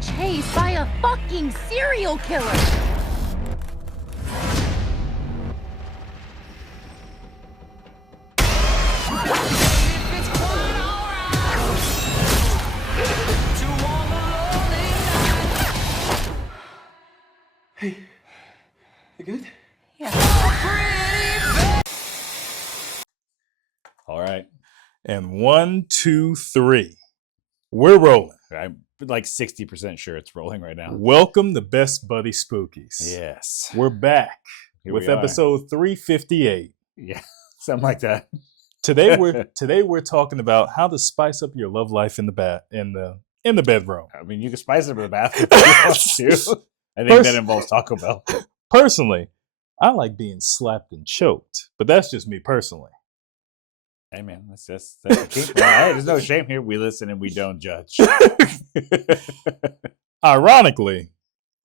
being chased by a fucking serial killer. Hey, you good? Yeah. All right. And 1, 2, 3. We're rolling. I'm like 60% sure it's rolling right now. Welcome to Best Buddy Spookies. Yes. We're back Here with we are. episode 358. Yeah. Something like that. Today we're talking about how to spice up your love life in the bedroom. I mean, you can spice it up in the bathroom if you want to. I think that involves Taco Bell. Personally, I like being slapped and choked, but that's just me personally. Hey, man, that's the key. Hey, there's no shame here. We listen and we don't judge. Ironically,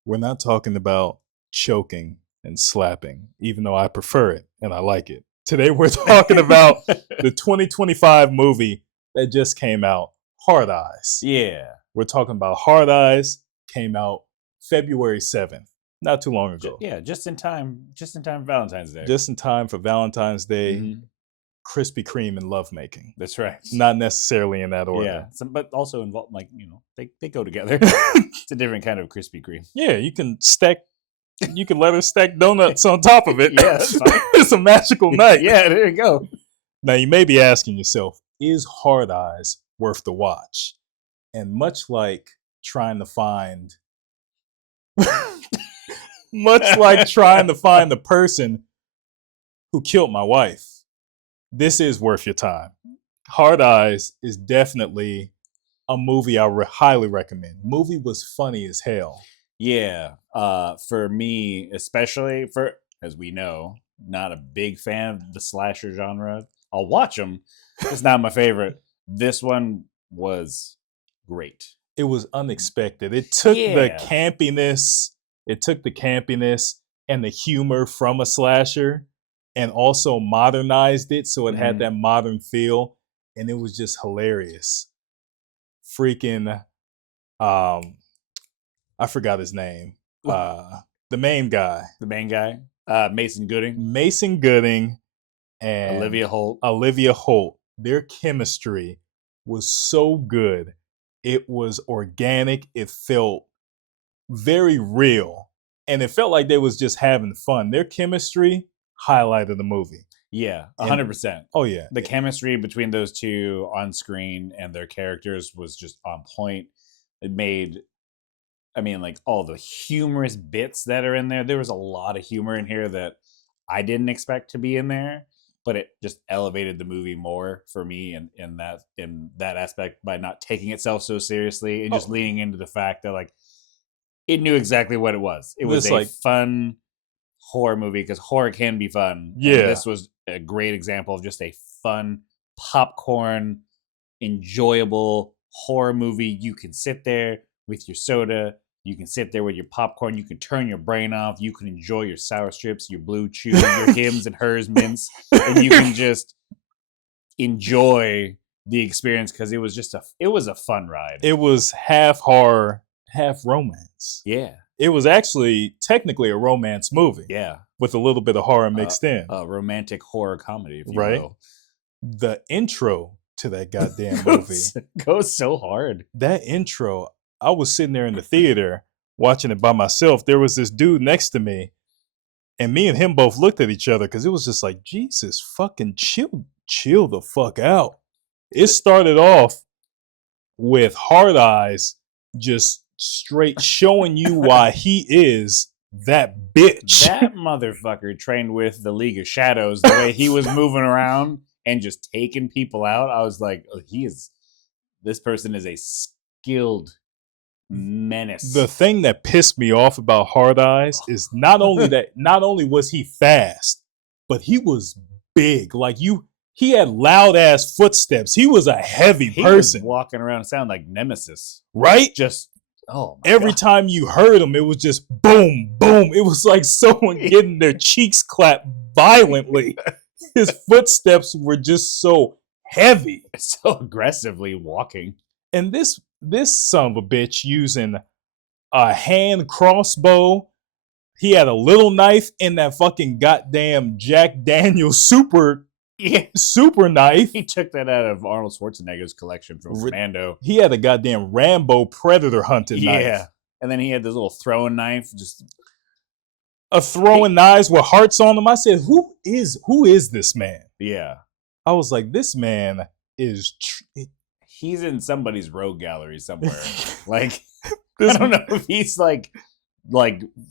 we're not talking about choking and slapping, even though I prefer it and I like it. Today we're talking about the 2025 movie that just came out, Hard Eyes. Yeah. We're talking about Hard Eyes, came out February 7th, not too long ago. Yeah, just in time for Valentine's Day. Just in time for Valentine's Day, Mhm. Krispy Kreme and lovemaking. That's right. Not necessarily in that order. Yeah, but also involved, like, they go together. It's a different kind of Krispy Kreme. Yeah, you can let her stack donuts on top of it. Yeah, that's fine. It's a magical night. Yeah, there you go. Now, you may be asking yourself, is Hard Eyes worth the watch? And much like trying to find the person who killed my wife, this is worth your time. Hard Eyes is definitely a movie I highly recommend. Movie was funny as hell. Yeah, for me, especially as we know, not a big fan of the slasher genre. I'll watch them. It's not my favorite. This one was great. It was unexpected. It took the Yeah. campiness. It took the campiness and the humor from a slasher and also modernized it so it had that modern feel. And it was just hilarious. Freaking, I forgot his name. The main guy. The main guy, Mason Gooding, Mason Gooding and Olivia Holt. Their chemistry was so good. It was organic. It felt very real. And it felt like they was just having fun. Their chemistry highlighted the movie. Yeah, 100%. Oh, yeah. The chemistry between those two on screen and their characters was just on point. It made, like, all the humorous bits that are in there. There was a lot of humor in here that I didn't expect to be in there, but it just elevated the movie more for me in that aspect by not taking itself so seriously and just leaning into the fact that, like, it knew exactly what it was. It was a fun horror movie because horror can be fun. Yeah. And this was a great example of just a fun popcorn, enjoyable horror movie. You can sit there with your soda. You can sit there with your popcorn. You can turn your brain off. You can enjoy your sour strips, your blue chew, your hims and hers mints, and you can just enjoy the experience because it was a fun ride. It was half horror, half romance. Yeah. It was actually technically a romance movie. Yeah. With a little bit of horror mixed in. A romantic horror comedy, if you Right. will. The intro to that goddamn movie goes so hard. That intro, I was sitting there in the theater watching it by myself. There was this dude next to me, and me and him both looked at each other because it was just like, Jesus, fucking chill the fuck out. It started off with Hard Eyes just straight showing you why he is that bitch. That motherfucker trained with the League of Shadows. The way he was moving around and just taking people out, I was like, oh, this person is a skilled menace. The thing that pissed me off about Hard Eyes is not only was he fast, but he was big. Like he had loud ass footsteps. He was a heavy person. Was walking around and sound like Nemesis. Right? Just every time you heard him, it was just boom, boom. It was like someone getting their cheeks clapped violently. His footsteps were just so heavy. So aggressively walking. And this son of a bitch using a hand crossbow. He had a little knife in that fucking goddamn Jack Daniels super knife. He took that out of Arnold Schwarzenegger's collection from Commando. He had a goddamn Rambo predator hunting knife. And then he had this little throwing knife, just a throwing knives with hearts on them. I said, who is this man? Yeah. I was like, this man is he's in somebody's rogue gallery somewhere. Like, I don't know if he's like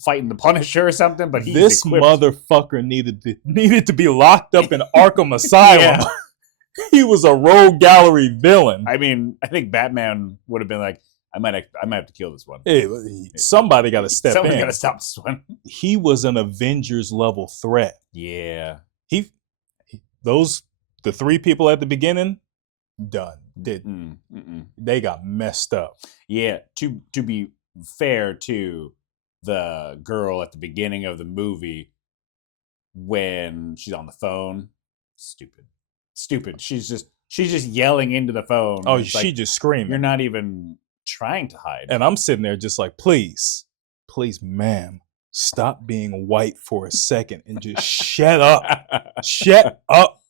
fighting the Punisher or something, but this motherfucker needed to be locked up in Arkham Asylum. He was a rogue gallery villain. I mean, I think Batman would have been like, I might have to kill this one. Hey, somebody got to step in. Somebody got to stop this one. He was an Avengers level threat. Yeah. The three people at the beginning, done. They got messed up. Yeah. To be fair to the girl at the beginning of the movie, when she's on the phone, stupid. She's just yelling into the phone. Oh, she just screaming. You're not even trying to hide. And I'm sitting there just like, please, ma'am, stop being white for a second and just shut up. Shut up.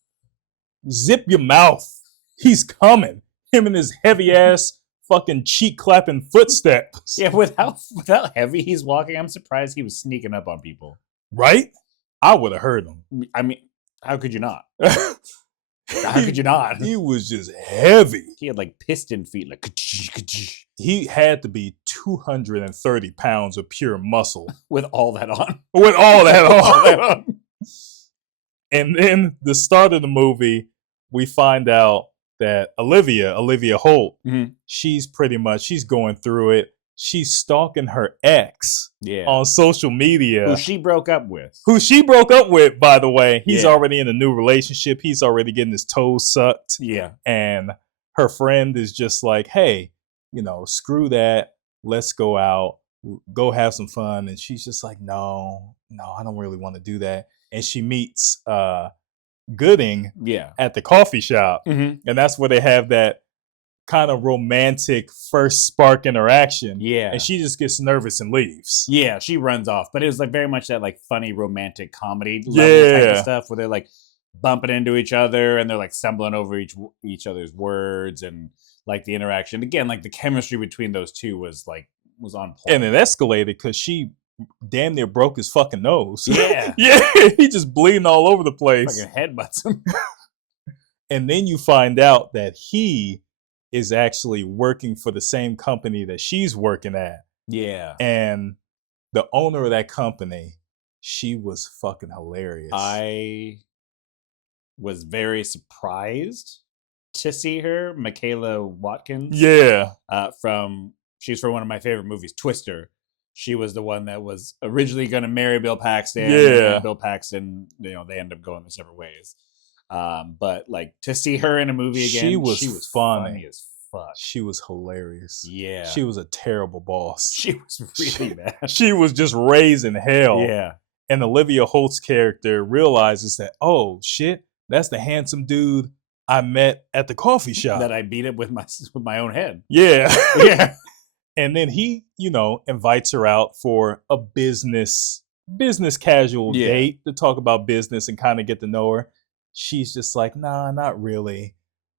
Zip your mouth. He's coming. Him and his heavy ass fucking cheek clapping footsteps. Yeah, with how heavy he's walking, I'm surprised he was sneaking up on people. Right? I would have heard him. I mean, how could you not? How could you not? He was just heavy. He had like piston feet, like he had to be 230 pounds of pure muscle. With all that on. With all that on. And then the start of the movie, we find out that Olivia Holt, she's going through it. She's stalking her ex on social media. Who she broke up with. By the way. He's already in a new relationship. He's already getting his toes sucked. Yeah. And her friend is just like, hey, screw that. Let's go out. Go have some fun. And she's just like, no, I don't really want to do that. And she meets Gooding at the coffee shop. And that's where they have that kind of romantic first spark interaction. Yeah. And she just gets nervous and leaves. Yeah, she runs off. But it was like very much that like funny romantic comedy level type of stuff where they're like bumping into each other and they're like stumbling over each other's words, and like the interaction. Again, like the chemistry between those two was on point. And it escalated because she damn near broke his fucking nose. Yeah. He just bleeding all over the place. Fucking headbutts him. And then you find out that he is actually working for the same company that she's working at. Yeah. And the owner of that company, she was fucking hilarious. I was very surprised to see her, Michaela Watkins. Yeah. She's from one of my favorite movies, Twister. She was the one that was originally going to marry Bill Paxton. Yeah. And Bill Paxton, they end up going their separate ways. But like to see her in a movie again, she was funny as fuck. She was hilarious. Yeah. She was a terrible boss. She was really bad. She was just raising hell. Yeah. And Olivia Holt's character realizes that, oh shit, that's the handsome dude I met at the coffee shop. That I beat up with my own head. Yeah. Yeah. And then he, invites her out for a business casual date to talk about business and kind of get to know her. She's just like, nah, not really.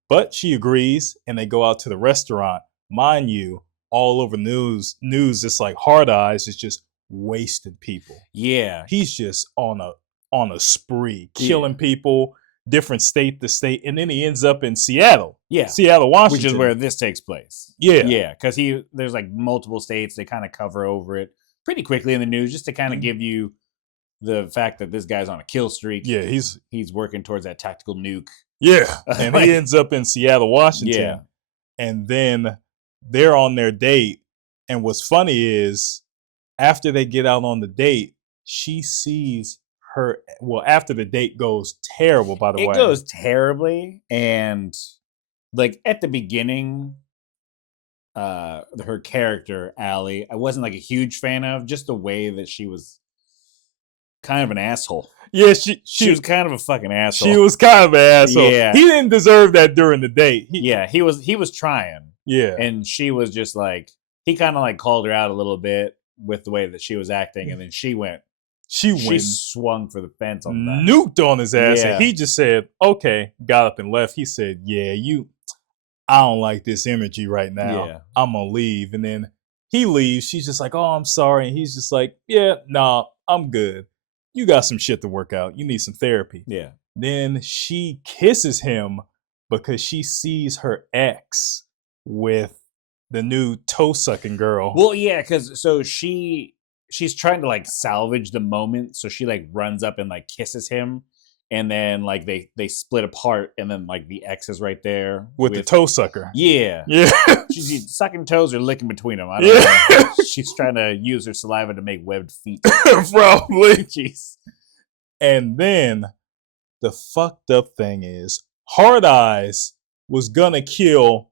But she agrees, and they go out to the restaurant. Mind you, all over news, it's like Hard Eyes is just wasted people. Yeah. He's just on a spree, killing people, different state to state, and then he ends up in Seattle. Yeah. Seattle, Washington. Which is where this takes place. Yeah. Yeah, because there's like multiple states. They kind of cover over it pretty quickly in the news just to kind of give you the fact that this guy's on a kill streak. Yeah, he's working towards that tactical nuke. Yeah, and he ends up in Seattle, Washington. Yeah. And then they're on their date. And what's funny is after they get out on the date, she sees her. Well, after the date goes terrible, by the way. It goes terribly. And like at the beginning, her character, Allie, I wasn't like a huge fan of, just the way that she was kind of an asshole. Yeah, she was kind of a fucking asshole. She was kind of an asshole. Yeah. He didn't deserve that during the date. He was trying. Yeah. And she was just like, he kind of like called her out a little bit with the way that she was acting, and then she swung for the fence on that. Nuked on his ass, Yeah. and he just said, "Okay," got up and left. He said, "Yeah, I don't like this energy right now. Yeah. I'm gonna leave." And then he leaves. She's just like, "Oh, I'm sorry." And he's just like, "Yeah, nah, I'm good. You got some shit to work out. You need some therapy." Yeah. Then she kisses him because she sees her ex with the new toe sucking girl. Well, yeah, because so she's trying to like salvage the moment, so she like runs up and like kisses him, and then like they split apart, and then like the ex is right there with the toe sucker. Yeah, Yeah. she's sucking toes or licking between them. I Yeah. don't know. She's trying to use her saliva to make webbed feet. Probably. Jeez. And then the fucked up thing is, Hard Eyes was gonna kill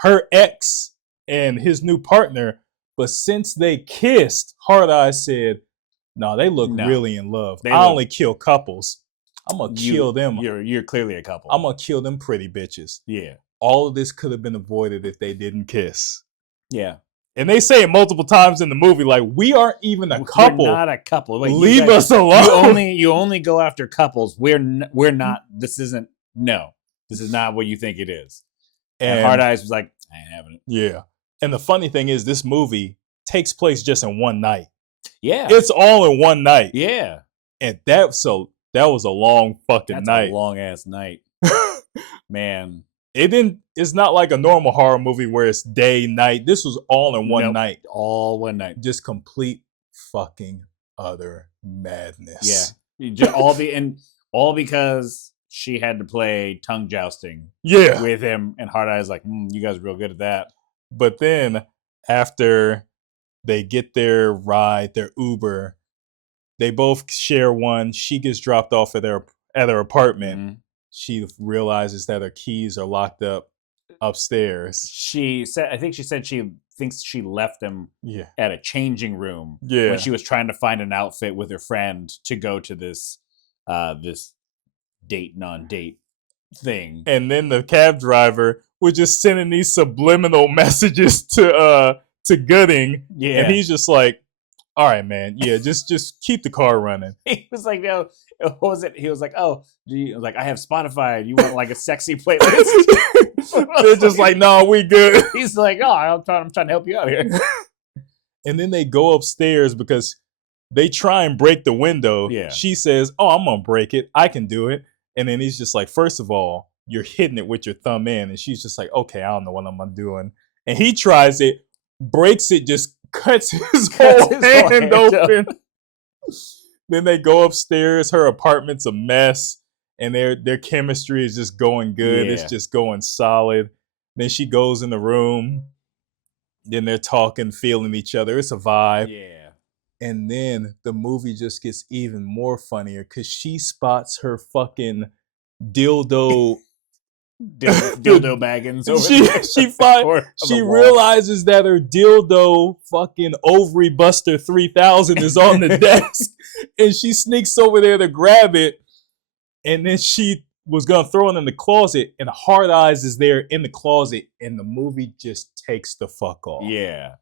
her ex and his new partner, but since they kissed, Hard Eyes said, "No, they look No. really in love. They I look- only kill couples. I'm gonna kill them. You're clearly a couple. I'm gonna kill them pretty bitches." Yeah. All of this could have been avoided if they didn't kiss. Yeah. And they say it multiple times in the movie, like, we aren't even a couple. We're not a couple. Wait, Leave us alone. You only go after couples. We're not. This isn't. No, this is not what you think it is. And Hard Eyes was like, I ain't having it. Yeah. And the funny thing is, this movie takes place just in one night. Yeah. It's all in one night. Yeah. And that was a long fucking That's night. a long ass night. Man. It's not like a normal horror movie where it's day, night. This was all in one Nope. night. All one night. Just complete fucking utter madness. Yeah. All because she had to play tongue jousting Yeah. with him, and Hard Eyes like, you guys are real good at that. But then after they get their ride, their Uber, they both share one. She gets dropped off at her apartment. Mm-hmm. She realizes that her keys are locked up upstairs. I think she said she thinks she left them Yeah. at a changing room Yeah. when she was trying to find an outfit with her friend to go to this non-date thing. And then the cab driver was just sending these subliminal messages to Gooding. Yeah. And he's just like, "All right, man. Yeah, just keep the car running." He was like, no, what was it? He was like, I was like, I have Spotify. You want like a sexy playlist? They're just like, "No, we good." He's like, oh, I'm trying to help you out here. And then they go upstairs because they try and break the window. Yeah. She says, "Oh, I'm going to break it. I can do it." And then he's just like, "First of all, you're hitting it with your thumb in." And she's just like, "Okay, I don't know what I'm doing." And he tries it, breaks it, just cuts his whole hand open. Then they go upstairs. Her apartment's a mess. And their chemistry is just going good. Yeah. It's just going solid. Then she goes in the room. Then they're talking, feeling each other. It's a vibe. Yeah. And then the movie just gets even more funnier because she spots her fucking dildo. Dildo baggins over She realizes that her dildo fucking ovary buster 3000 is on the desk, and she sneaks over there to grab it. And then she was gonna throw it in the closet, and Hard Eyes is there in the closet, and the movie just takes the fuck off. Yeah.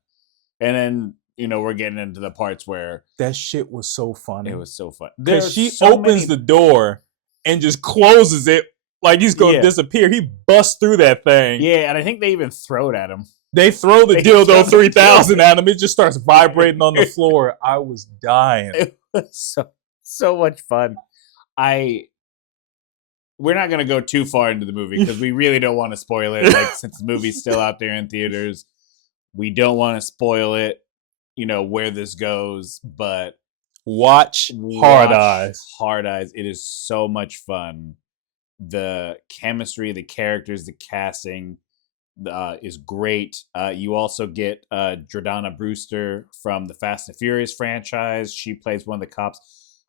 And then, we're getting into the parts where That shit was so funny. it was so fun. Because she opens the door and just closes it like he's gonna disappear. He busts through that thing. Yeah, and I think they even throw it at him. They throw the They dildo throw the 3000 at him. It just starts vibrating on the floor. I was dying. It was so much fun. We're not going to go too far into the movie because we really don't want to spoil it. Like, since the movie's still out there in theaters, we don't want to spoil it, where this goes. But Watch Hard Eyes. Hard Eyes. It is so much fun. The chemistry, the characters, the casting is great. You also get Jordana Brewster from the Fast and Furious franchise. She plays one of the cops,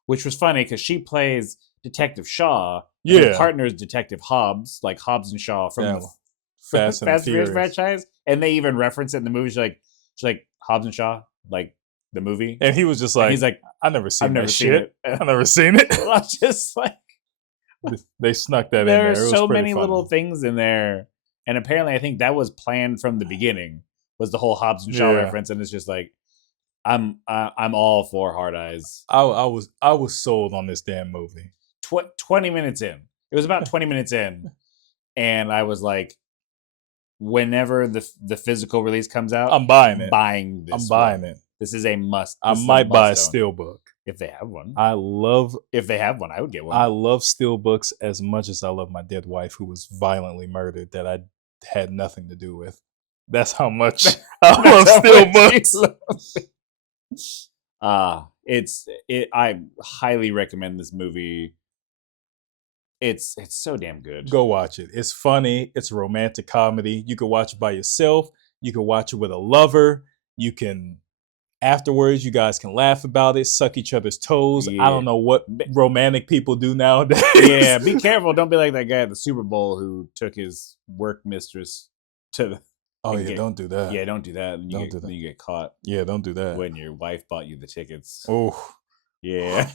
which was funny because she plays Detective Shaw. And her partner is Detective Hobbs, like Hobbs and Shaw from the Fast and Furious franchise. And they even reference it in the movie. She's like Hobbs and Shaw, like the movie. And he was just like, he's like, I've never seen it. I've never seen it. I'm just like, they snuck that in there. There are so many little things in there. And apparently, I think that was planned from the beginning. was the whole Hobbs and Shaw Yeah. reference, and it's just like I'm all for Hard Eyes. I was sold on this damn movie. 20 minutes in. It was about 20 minutes in, and I was like, whenever the physical release comes out, I'm buying it. Buying this. I'm buying one. it. This is a must. I This is might buy a must-own. steelbook. If they have one. If they have one, I would get one. I love steelbooks as much as I love my dead wife, who was violently murdered, that I had nothing to do with. That's how much I love steelbooks. I highly recommend this movie. It's so damn good. Go watch it. It's funny. It's a romantic comedy. You can watch it by yourself. You can watch it with a lover. You can, afterwards, you guys can laugh about it, suck each other's toes. Yeah. I don't know what romantic people do nowadays. Yeah, be careful. Don't be like that guy at the Super Bowl who took his work mistress to the... Oh, yeah, don't do that. Yeah, don't do that. Then you get caught. Yeah, don't do that. When your wife bought you the tickets. Oh. Yeah.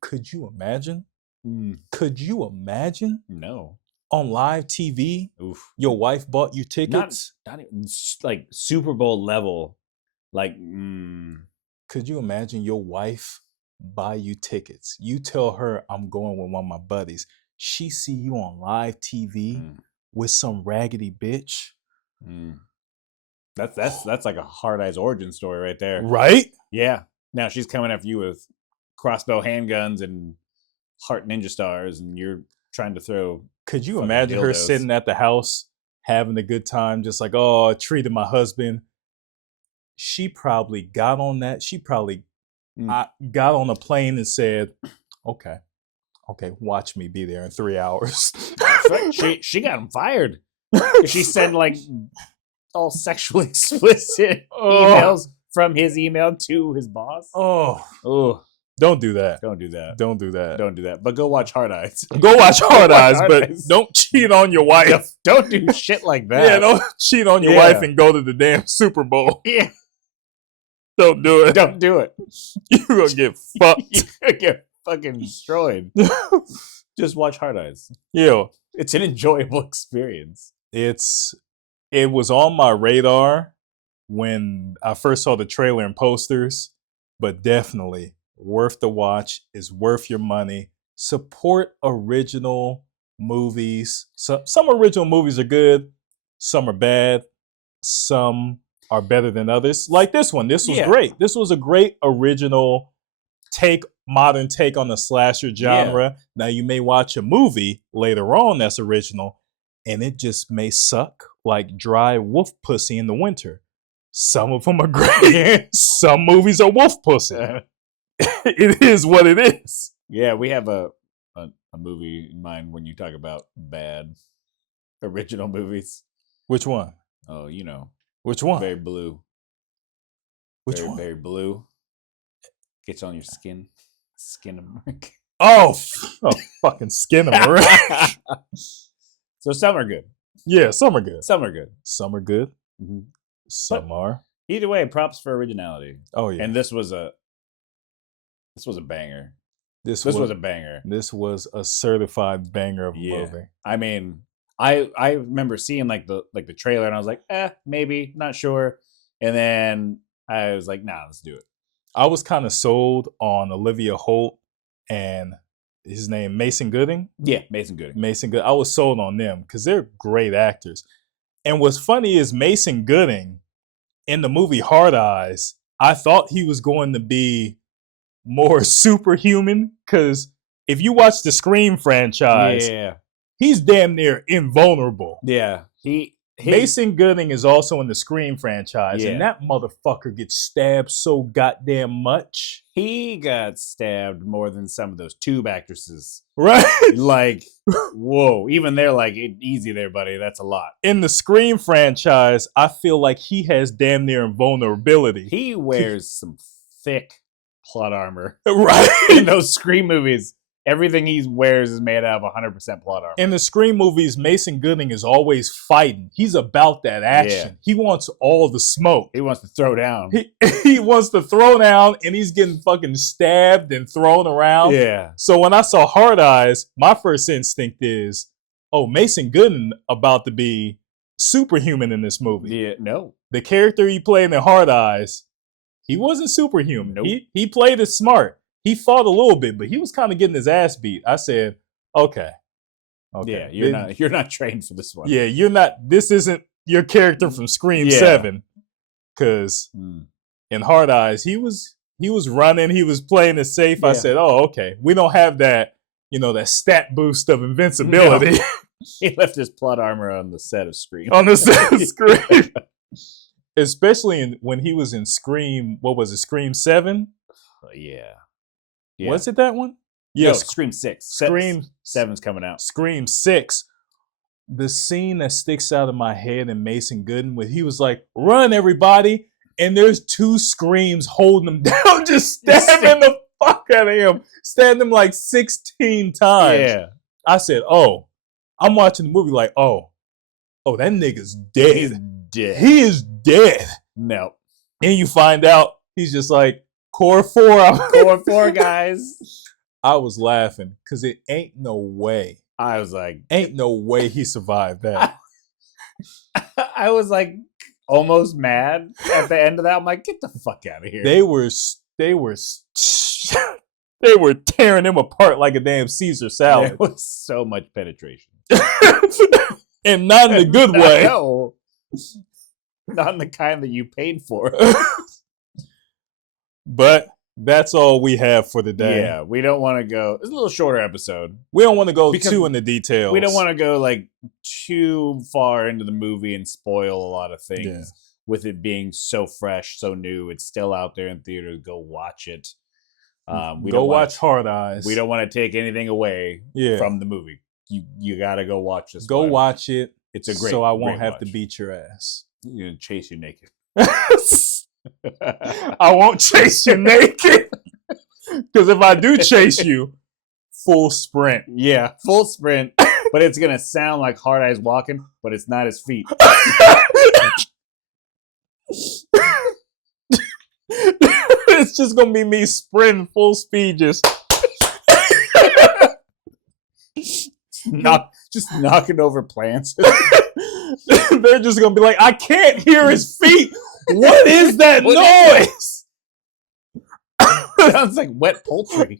Could you imagine? Mm. Could you imagine? No. On live TV, Oof. Your wife bought you tickets? Not even, like Super Bowl level. Like, Could you imagine your wife buy you tickets? You tell her, I'm going with one of my buddies. She see you on live TV with some raggedy bitch. That's like a Hard Eyes origin story right there. Right? Yeah. Now she's coming after you with crossbow handguns and heart ninja stars, and you're trying to throw... Could you imagine her sitting at the house having a good time, just like, oh, I treated my husband? She probably got on that. She probably got on a plane and said, okay, watch me be there in 3 hours. She got him fired. She sent like all sexually explicit emails from his email to his boss. Oh. Don't do that. Don't do that. Don't do that. Don't do that. But go watch Hard Eyes. Go watch Hard Eyes, but don't cheat on your wife. Don't do shit like that. Yeah, don't cheat on your wife and go to the damn Super Bowl. Yeah. Don't do it. Don't do it. You're going to get fucked. You're going to get fucking destroyed. Just watch Hard Eyes. Yeah. It's an enjoyable experience. It was on my radar when I first saw the trailer and posters, but definitely worth the watch, is worth your money. Support original movies. Some original movies are good, some are bad, some are better than others. Like this one. This was great. This was a great original modern take on the slasher genre. Yeah. Now you may watch a movie later on that's original, and it just may suck like dry wolf pussy in the winter. Some of them are great. Some movies are wolf pussy. It is what it is. Yeah, we have a movie in mind when you talk about bad original movies. Which one? Oh, you know. Which one? Very blue. Which one? Very blue. Gets on your skin. Skin of Merc. Oh, fucking Skin of Merc. So some are good. Yeah, some are good. Some are good. Some are good. Mm-hmm. Some are. Either way, props for originality. Oh yeah. And this was a banger. This was a banger. This was a certified banger of a movie. I mean, I remember seeing like the trailer, and I was like, maybe, not sure. And then I was like, nah, let's do it. I was kind of sold on Olivia Holt and his name Mason Gooding. Yeah, Mason Gooding. Mason Gooding. I was sold on them because they're great actors. And what's funny is Mason Gooding in the movie Hard Eyes, I thought he was going to be more superhuman, because if you watch the Scream franchise, he's damn near invulnerable. Yeah. Mason Gooding is also in the Scream franchise, and that motherfucker gets stabbed so goddamn much. He got stabbed more than some of those tube actresses. Right? Like, whoa. Even they're like, easy there, buddy. That's a lot. In the Scream franchise, I feel like he has damn near invulnerability. He wears some thick plot armor. Right? In those Scream movies. Everything he wears is made out of 100% plot armor. In the Scream movies, Mason Gooding is always fighting. He's about that action. He wants all the smoke. He wants to throw down. He wants to throw down, and he's getting fucking stabbed and thrown around. Yeah. So when I saw Hard Eyes, my first instinct is, oh, Mason Gooding about to be superhuman in this movie. Yeah, no. The character he played in Hard Eyes, he wasn't superhuman. Nope. He played it smart. He fought a little bit, but he was kind of getting his ass beat. I said, okay. Yeah, you're not trained for this one. Yeah, you're not. This isn't your character from Scream 7. Because in Hard Eyes, he was running, he was playing it safe. I said, oh, okay. We don't have that, that stat boost of invincibility. No. He left his plot armor on the set of Scream. On the set of Scream. Especially when he was in Scream, what was it, Scream 7? Yeah. Was it that one? Yeah, Yes. Scream 6. Scream 7's coming out. Scream 6. The scene that sticks out of my head in Mason Gooden, where he was like, run everybody, and there's 2 screams holding him down, just stabbing the fuck out of him, stabbing him like 16 times. Yeah. I said, oh, I'm watching the movie like, oh, that nigga's dead. He's dead. He is dead. No. And you find out he's just like, core 4. Core 4, guys. I was laughing because it ain't no way. I was like, ain't no way he survived that. I was like almost mad at the end of that. I'm like, get the fuck out of here. They were tearing him apart like a damn Caesar salad. There was so much penetration. And not in a good way. No. Not in the kind that you paid for. But that's all we have for today. Yeah, we don't want to go. It's a little shorter episode. We don't want to go Because too into details. We don't want to go like too far into the movie and spoil a lot of things with it being so fresh, so new. It's still out there in theaters. Go watch it. Go watch Hard Eyes. We don't want to take anything away from the movie. You got to go watch this. Go watch it. It's a great. So I won't great have watch. to beat your ass. You're gonna chase you naked. I won't chase you naked. Because if I do chase you, full sprint. Yeah, full sprint. But it's gonna sound like Hard Eyes walking, but it's not his feet. It's just gonna be me sprinting full speed, just knocking over plants. They're just gonna be like, I can't hear his feet. What is that noise? Sounds like wet poultry.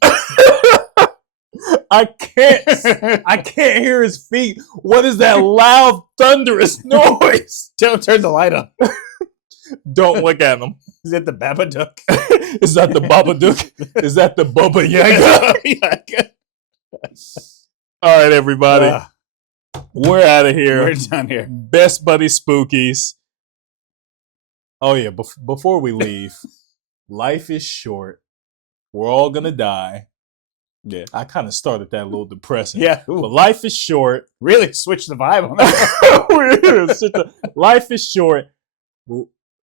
I can't hear his feet. What is that loud, thunderous noise? Don't turn the light on. Don't look at him. Is it the Babadook? Is that the Babadook? Is that the Baba Yaga? All right, everybody. We're out of here. We're done here. Best buddy spookies. Oh yeah, before we leave, life is short. We're all gonna die. Yeah. I kind of started that a little depressing. Yeah. But life is short. Really switch the vibe on that. Life is short.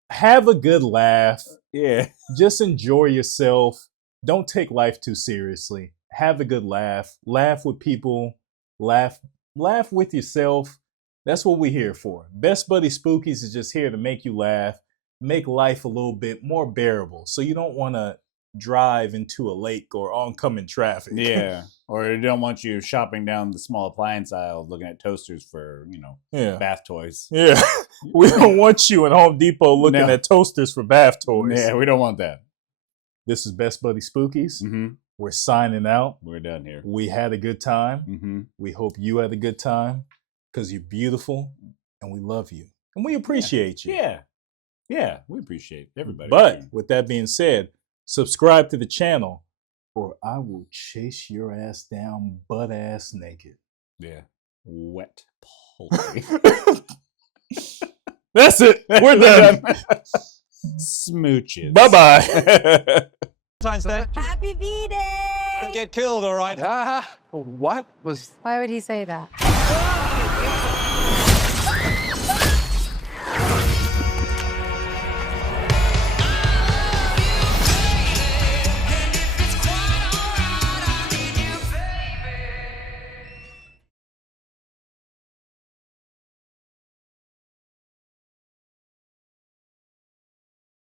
Have a good laugh. Yeah. Just enjoy yourself. Don't take life too seriously. Have a good laugh. Laugh with people. Laugh with yourself. That's what we're here for. Best Buddy Spookies is just here to make you laugh, make life a little bit more bearable. So you don't want to drive into a lake or oncoming traffic. Yeah. Or they don't want you shopping down the small appliance aisle looking at toasters for, bath toys. Yeah. We don't want you in Home Depot looking at toasters for bath toys. Yeah, we don't want that. This is Best Buddy Spookies. Mm-hmm. We're signing out. We're done here. We had a good time. Mm-hmm. We hope you had a good time because you're beautiful and we love you. And we appreciate you. Yeah. Yeah, we appreciate everybody. But with that being said, subscribe to the channel or I will chase your ass down butt ass naked. Yeah. Wet poultry. That's it. We're done. Smooches. Bye-bye. Happy V-Day! Get killed, all right? What was... Why would he say that?